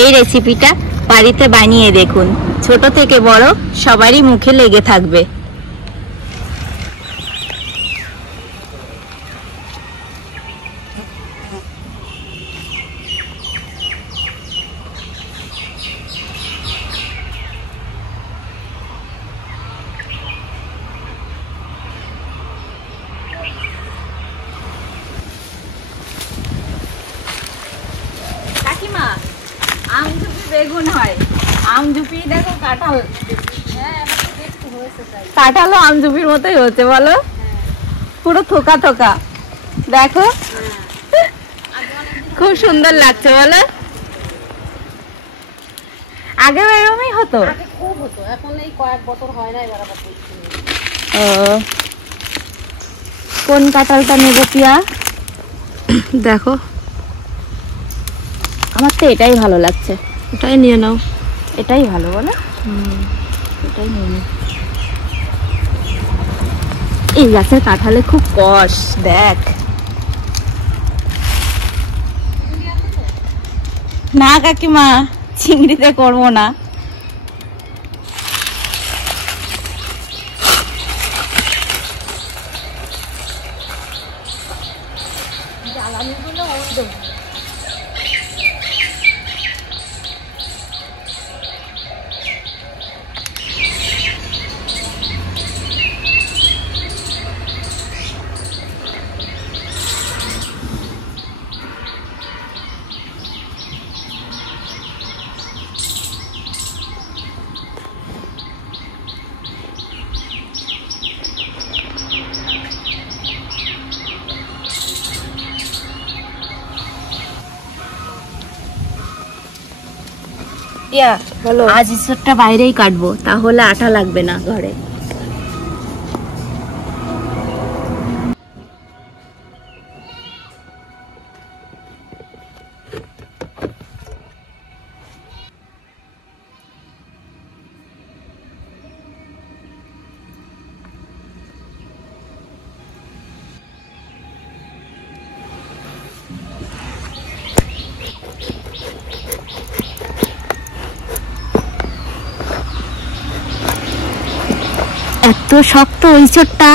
এই রেসিপিটা বাড়িতে বানিয়ে দেখুন, ছোট থেকে বড় সবারই মুখে লেগে থাকবে। কাকিমা, আমঝুপি বেগুন হয়, আমঝুপি দেখো কাঁঠাল, কাঁঠালও আমঝুপির মতোই হচ্ছে বলো, পুরো থোকা থোকা দেখো, খুব সুন্দর লাগছে বলো। আগে এরকমই হতো, খুব হতো, এখন এই কয়েক বছর হয় না। এবার আবার ও, কোন কাঁঠালটা নেবো পিয়া? দেখো, আমার তো এটাই ভালো লাগছে। এটাই নিয়ে নাও। এটাই ভালো বলো, এটাই নিয়ে নি। এই গাছের কাঁঠালে খুব কষ, দেখ। না কাকিমা, চিংড়িতে করবো না। জ্বালানিগুলো অন্য। আজ ইঁচড়টা বাইরেই কাটবো, তাহলে আটা লাগবে না ঘরে। এত শক্ত ইঁচড়টা।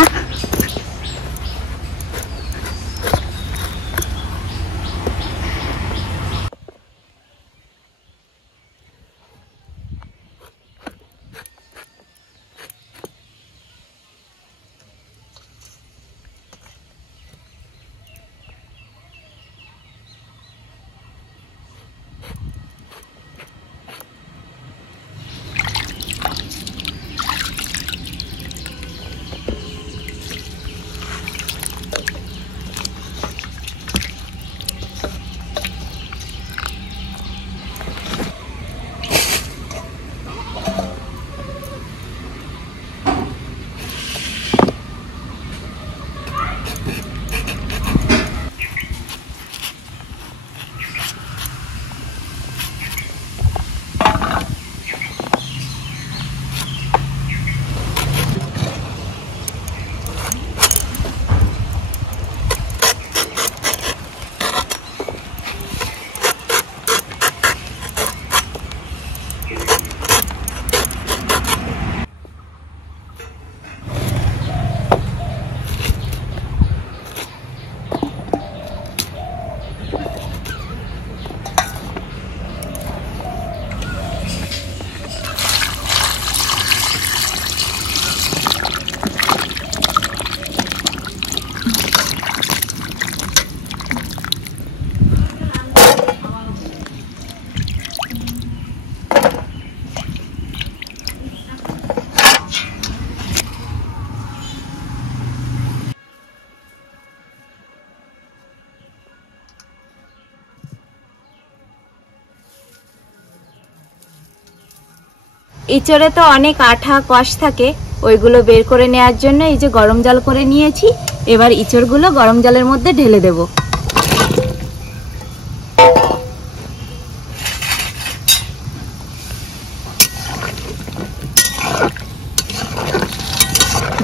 ইঁচড়ে তো অনেক আঠা কষ থাকে, ওইগুলো বের করে নেওয়ার জন্য এই যে গরম জল করে নিয়েছি। এবার ইঁচড়গুলো গরম জলের মধ্যে ঢেলে দেব।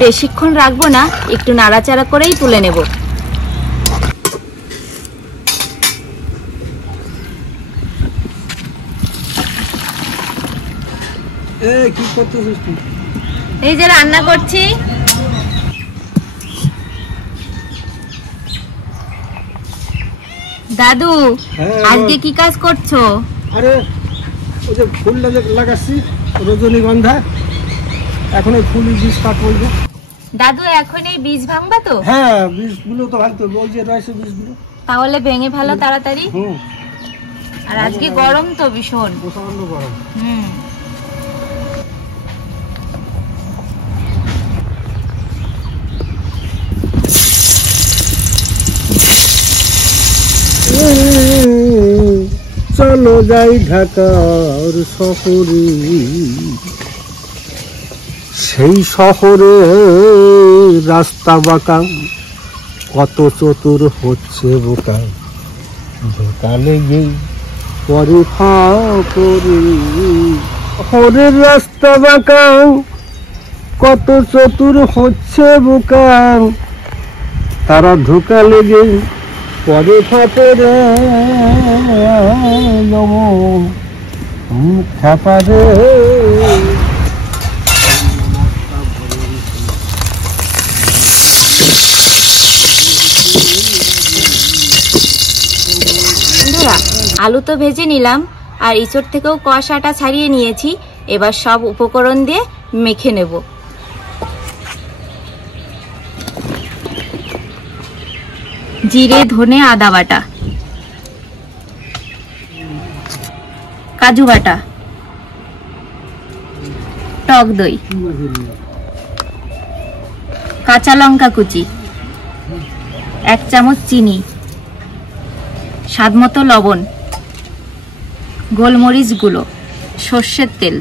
বেশিক্ষণ রাখবো না, একটু নাড়াচাড়া করেই তুলে নেব। এই কি করতেছিস তুই? এই যে রান্না করছি। দাদু আজকে কি কাজ করছো? আরে ওই যে ফুল লাগাচ্ছি রজনীগন্ধা, এখন ওই ফুলের বীজ কাটবো। দাদু এখন এই বীজ ভাঙবা তো? হ্যাঁ বীজগুলো তো ভাঙতে হবে, ওই যে রয়েছে বীজগুলো। তাহলে ভেঙে ফেলো তাড়াতাড়ি। আর আজকে গরম তো ভীষণ, প্রচন্ড গরম। চলো যাই ঢাকার শহরে, সেই শহরে রাস্তা বাঁকা, কত চতুর হচ্ছে বোকা, দোকানে গিয়ে পরে ফাঁকরে। শহরের রাস্তা বাঁকা, কত চতুর হচ্ছে বোকা, তারা ধোকা লেগে পরে ফাঁকরে খাপারে। আলু তো ভেজে নিলাম আর ইঁচড় থেকেও কষাটা ছাড়িয়ে নিয়েছি। এবার সব উপকরণ দিয়ে মেখে নেব। জিরে, ধনে, আদা বাটা, কাজু বাটা, টক দই, কাঁচা লঙ্কা কুচি, 1 চামচ চিনি, স্বাদমতো লবণ, গোলমরিচ গুঁড়ো, সর্ষের তেল।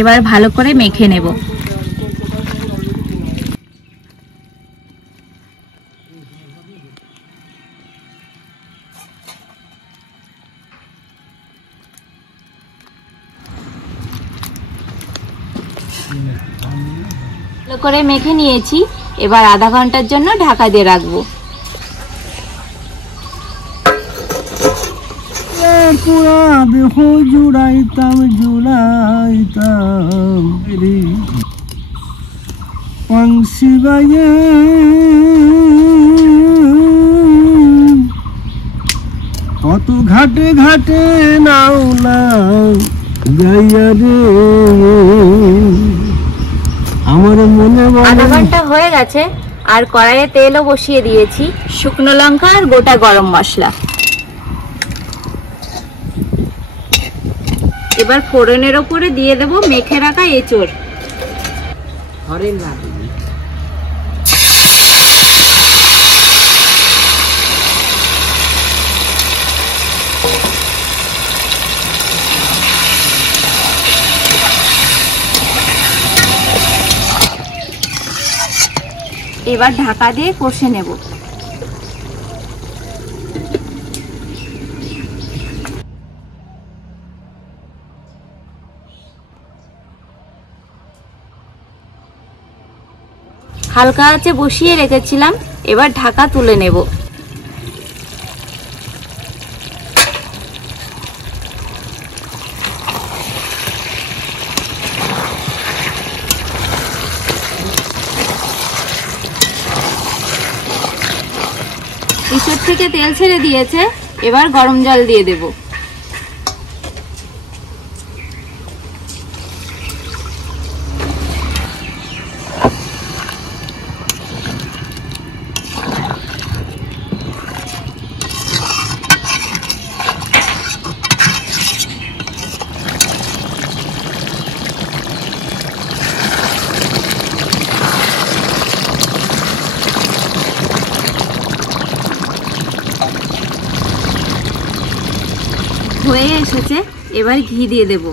এবার ভালো করে মেখে নেব। ভালো করে মেখে নিয়েছি। এবার আধা ঘন্টার জন্য ঢাকা দিয়ে রাখবো। পুরা দেহ জুড়াইতাম জুড়াইতাম রে পাংশি বাইয়ে, কত ঘাটে ঘাটে নাওলা যাইয়া রে আমার মনে। আধা ঘন্টা হয়ে গেছে আর কড়াইয়ে তেলও বসিয়ে দিয়েছি, শুকনো লঙ্কা আর গোটা গরম মশলা। এবার ফোড়নের ওপরে দিয়ে দেব মেখে রাখা এঁচড়। এবার ঢাকা দিয়ে কষে নেব। হালকা আঁচে বসিয়ে রেখেছিলাম, এবার ঢাকা তুলে নেব। ইঁচড় থেকে তেল ছেড়ে দিয়েছে, এবার গরম জল দিয়ে দেব। হয়ে এসেছে, এবার ঘি দিয়ে দেব।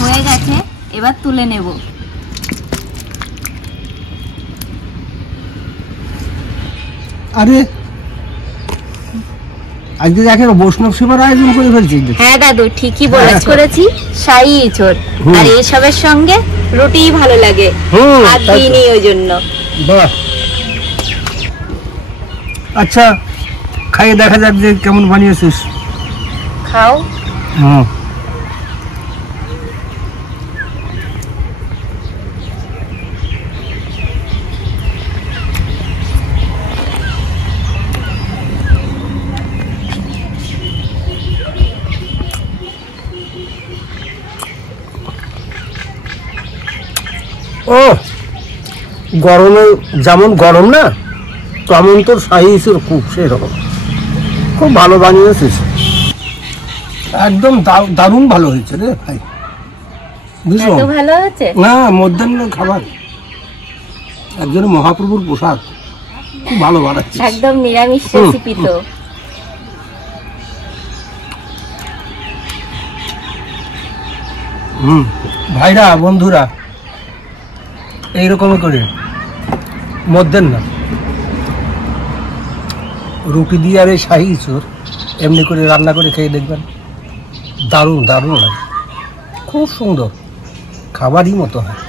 হয়ে গেছে, এবার তুলে নেব। আরে আজকে দেখেন বৈষ্ণব সেবার আয়োজন করে ফেলছি। হ্যাঁ দাদু ঠিকই বলেছ, করেছি শাহী ইঁচড়, আর এসবের সঙ্গে রুটি ভালো লাগে, ভাত দিইনি ওই জন্য। বাহ, আচ্ছা খাইয়ে দেখা যাক যে কেমন বানিয়েছিস। খাও। হুম, ও গরমে যেমন গরম না তেমন তোর শাহী ইঁচড় খুব সেরকম, খুব ভালো বানিয়েছিস, একদম দারুণ ভালো হয়েছে রে ভাই, বুঝলো? এত ভালো হয়েছে না, মধ্যাহ্নের খাবার একজন মহাপ্রভুর প্রসাদ, খুব ভালো বানাচ্ছে, একদম নিরামিষ রেসিপি তো। ভাইরা বন্ধুরা এইরকম করে মধ্যাহ্ন রুটি দিয়ে আর এই শাহী ইঁচড় এমনি করে রান্না করে খেয়ে দেখবেন, দারুণ দারুণ লাগে, খুব সুন্দর, খাবারই মতো হয়।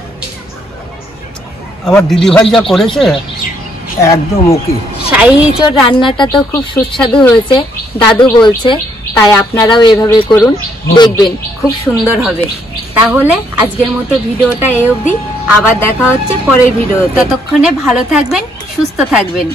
আমার দিদি ভাই যা করেছে একদম ওকে। শাহী ইঁচড় রান্নাটা তো খুব সুস্বাদু হয়েছে দাদু বলছে, তাই আপনারাও এভাবে করুন, দেখবেন খুব সুন্দর হবে। তাহলে আজকের মতো ভিডিওটা এই অবধি, আবার দেখা হচ্ছে পরের ভিডিও। ততক্ষণে ভালো থাকবেন, সুস্থ থাকবেন।